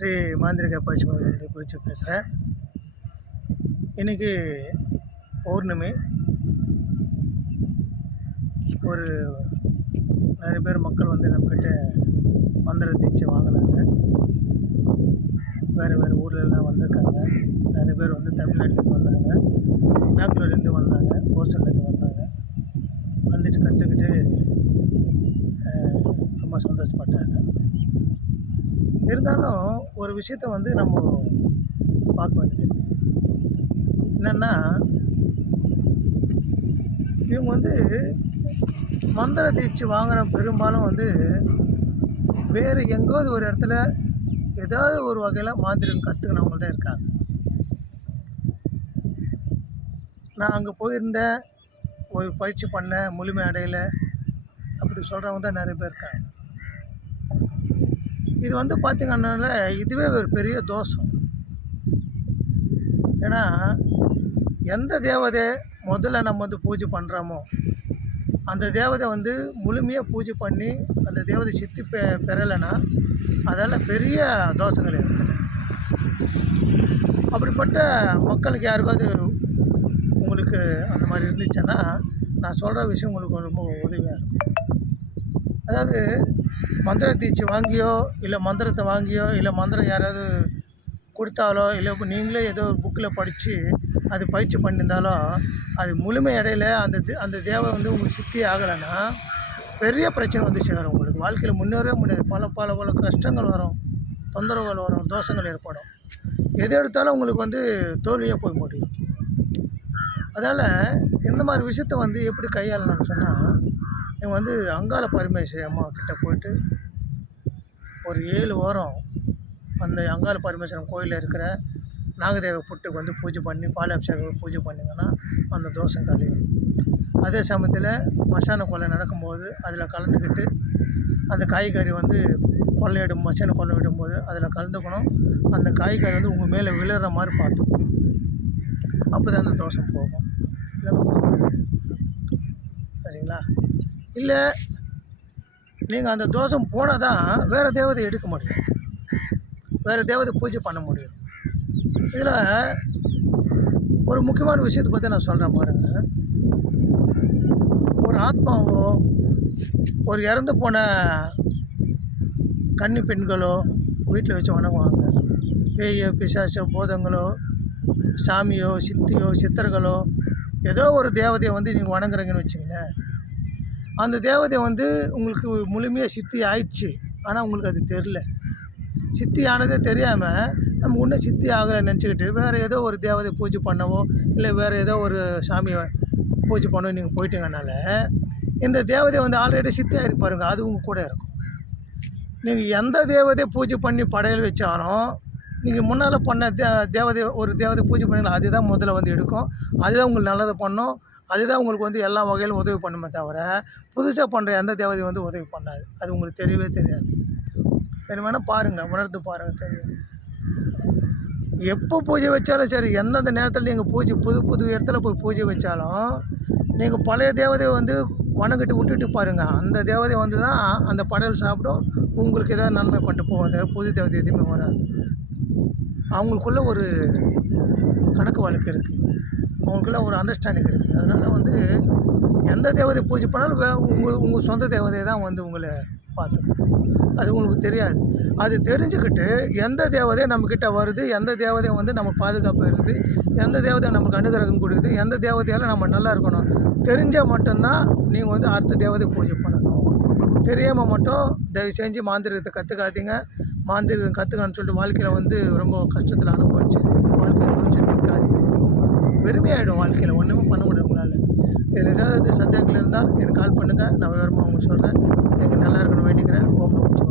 ஸ்ரீ மாந்திரிக பயிற்சி மையத்தை குறித்து பேசுகிறேன். இன்றைக்கி பௌர்ணமி. ஒரு நிறைய பேர் மக்கள் வந்து நம்மக்கிட்ட மந்திர தீட்சை வாங்கினாங்க. வேறு வேறு ஊர்லெலாம் வந்திருக்காங்க. நிறைய பேர் வந்து தமிழ்நாட்டிலேருந்து வந்தாங்க. பெங்களூர்லேருந்து வந்தாங்க. ஹோஸ்டல்லேருந்து வந்தாங்க. வந்துட்டு கற்றுக்கிட்டு ரொம்ப சந்தோஷப்பட்டேன். இருந்தாலும் ஒரு விஷயத்த வந்து நம்ம பார்க்க வேண்டியது என்னென்னா இவங்க வந்து மந்திர தீட்சி வாங்குகிற பெரும்பாலும் வந்து வேறு எங்கேயாவது ஒரு இடத்துல ஏதாவது ஒரு வகையில் மாந்திரம் கற்றுக்கினவங்க தான் இருக்காங்க. நான் அங்கே போயிருந்தேன் ஒரு பயிற்சி பண்ணேன் முழுமை அடையலை அப்படி சொல்கிறவங்க தான் நிறைய பேர் இருக்காங்க. இது வந்து பார்த்திங்கன்னா இதுவே ஒரு பெரிய தோஷம். ஏன்னா எந்த தேவதை முதல்ல நம்ம வந்து பூஜை பண்ணுறோமோ அந்த தேவதை வந்து முழுமையாக பூஜை பண்ணி அந்த தேவதை சித்தி பெ பெறலைன்னா அதால் பெரிய தோஷங்கள் இருக்குது அப்படிப்பட்ட மக்களுக்கு யாருக்காவது உங்களுக்கு அந்த மாதிரி இருந்துச்சுன்னா நான் சொல்கிற விஷயம் உங்களுக்கு ரொம்ப உதவியாக இருக்கும். அதாவது மந்திர தீட்சை வாங்கியோ இல்லை மந்திரத்தை வாங்கியோ இல்லை மந்திரம் யாராவது கொடுத்தாலோ இல்லை நீங்களே ஏதோ ஒரு புக்கில் படித்து அது பயிற்சி பண்ணியிருந்தாலோ அது முழுமை இடையில அந்த தே- அந்த தேவை வந்து உங்களுக்கு சித்தி ஆகலைன்னா பெரிய பிரச்சனை வந்து சேரும். உங்களுக்கு வாழ்க்கையில் முன்னேறவே முடியாது. பல பல பல கஷ்டங்கள் வரும். தொந்தரவுகள் வரும். தோஷங்கள் ஏற்படும். எது எடுத்தாலும் உங்களுக்கு வந்து தோல்வியாக போய் முடியும். அதனால் இந்த மாதிரி விஷயத்த வந்து எப்படி கையாளணும்னு சொன்னால் இவங்க வந்து அங்காள பரமேஸ்வரி அம்மா கிட்ட போயிட்டு ஒரு ஏழு வாரம் அந்த அங்காள பரமேஸ்வரன் கோயிலில் இருக்கிற நாகதேவ புட்டுக்கு வந்து பூஜை பண்ணி பாலாபிஷேகம் பூஜை பண்ணிங்கன்னா அந்த தோஷம் கழியும். அதே சமயத்தில் மசான கொலை நடக்கும்போது அதில் கலந்துக்கிட்டு அந்த காய்கறி வந்து கொள்ளையிடும் மசான கொள்ளை விடும்போது அதில் கலந்துக்கணும். அந்த காய்கறி வந்து உங்கள் மேலே விழுற மாதிரி பார்த்துக்கும் அப்போ தான் அந்த தோஷம் போகும். சரிங்களா? இல்லை நீங்கள் அந்த தோஷம் போனால் தான் வேறு தேவதை எடுக்க முடியும். வேறு தேவதை பூஜை பண்ண முடியும். இதில் ஒரு முக்கியமான விஷயத்தை பற்றி நான் சொல்கிறேன் பாருங்கள் ஒரு ஆத்மாவோ ஒரு இறந்து போன கன்னி பெண்களோ வீட்டில் வச்சு வணங்குவாங்க. பேயோ பிசாசோ பூதங்களோ சாமியோ சித்தியோ சித்தர்களோ ஏதோ ஒரு தேவதையை வந்து நீங்கள் வணங்குறீங்கன்னு வச்சுக்கங்களேன். அந்த தேவதை வந்து உங்களுக்கு முழுமையாக சித்தி ஆயிடுச்சு. ஆனால் உங்களுக்கு அது தெரில சித்தி ஆனதே தெரியாமல் நம்ம இன்னும் சித்தி ஆகலை நினச்சிக்கிட்டு வேறு ஏதோ ஒரு தேவதை பூஜை பண்ணவோ இல்லை வேறு ஏதோ ஒரு சாமியை பூஜை பண்ணவோ நீங்கள் போயிட்டீங்கனால இந்த தேவதை வந்து ஆல்ரெடி சித்தி ஆகிருப்பாருங்க அது உங்கள் கூட இருக்கும். நீங்கள் எந்த தேவதை பூஜை பண்ணி படையல் வச்சாலும் நீங்கள் முன்னால் பண்ண தே தேவதை ஒரு தேவதை பூஜை பண்ணீங்களா அதுதான் முதல்ல வந்து எடுக்கும். அதுதான் உங்களுக்கு நல்லதை பண்ணும். அதுதான் உங்களுக்கு வந்து எல்லா வகையிலும் உதவி பண்ணுமே தவிர புதுசாக பண்ணுற எந்த தேவதை வந்து உதவி பண்ணாது. அது உங்களுக்கு தெரியவே தெரியாது. வேணுமானா பாருங்கள் உணர்ந்து பாருங்கள் தெரியும் எப்போ பூஜை வச்சாலும் சரி எந்தெந்த நேரத்தில் நீங்கள் பூஜை புது புது இடத்துல போய் பூஜை வச்சாலும் நீங்கள் பழைய தேவதையை வந்து வணங்கிட்டு விட்டுட்டு பாருங்கள் அந்த தேவதை வந்து தான் அந்த படையல் சாப்பிடும். உங்களுக்கு ஏதாவது நன்மை பண்ணிட்டு போகும். தவிர புது தேவதை எதுவுமே வராது. அவங்களுக்குள்ள ஒரு கணக்கு வழக்கு இருக்குது அவங்களுக்குள்ள ஒரு அண்டர்ஸ்டாண்டிங் இருக்குது அதனால் வந்து எந்த தேவதை பூஜை பண்ணாலும் வே உங்கள் உங்கள் சொந்த தேவதை தான் வந்து உங்களை பார்த்துக்கும். அது உங்களுக்கு தெரியாது. அது தெரிஞ்சுக்கிட்டு எந்த தேவதை நம்மக்கிட்ட வருது எந்த தேவதை வந்து நம்ம பாதுகாப்பு இருக்குது எந்த தேவதை நமக்கு அனுகிரகம் கொடுக்குது எந்த தேவதையால் நம்ம நல்லா இருக்கணும். தெரிஞ்சால் மட்டும்தான் நீங்கள் வந்து அடுத்த தேவதை பூஜை பண்ணணும். தெரியாமல் மட்டும் தயவு செஞ்சு மாந்திரிகத்தை கற்றுக்காதீங்க மாந்திரிகம் கற்றுக்கணும்னு சொல்லிட்டு வாழ்க்கையில் வந்து ரொம்ப கஷ்டத்தில் அனுபவிச்சு வாழ்க்கையை தொலைச்சிட்டு இருக்காதீங்க. வெறுமையாயிடும் வாழ்க்கையில். ஒன்றுமே பண்ண முடியும் உங்களால். இதில் ஏதாவது சந்தேகங்கள் இருந்தால் எனக்கு கால் பண்ணுங்கள் நான் விவரமாக உங்களுக்கு சொல்கிறேன் எனக்கு நல்லா இருக்கணும் வேண்டிக்கிறேன். ஓம் நம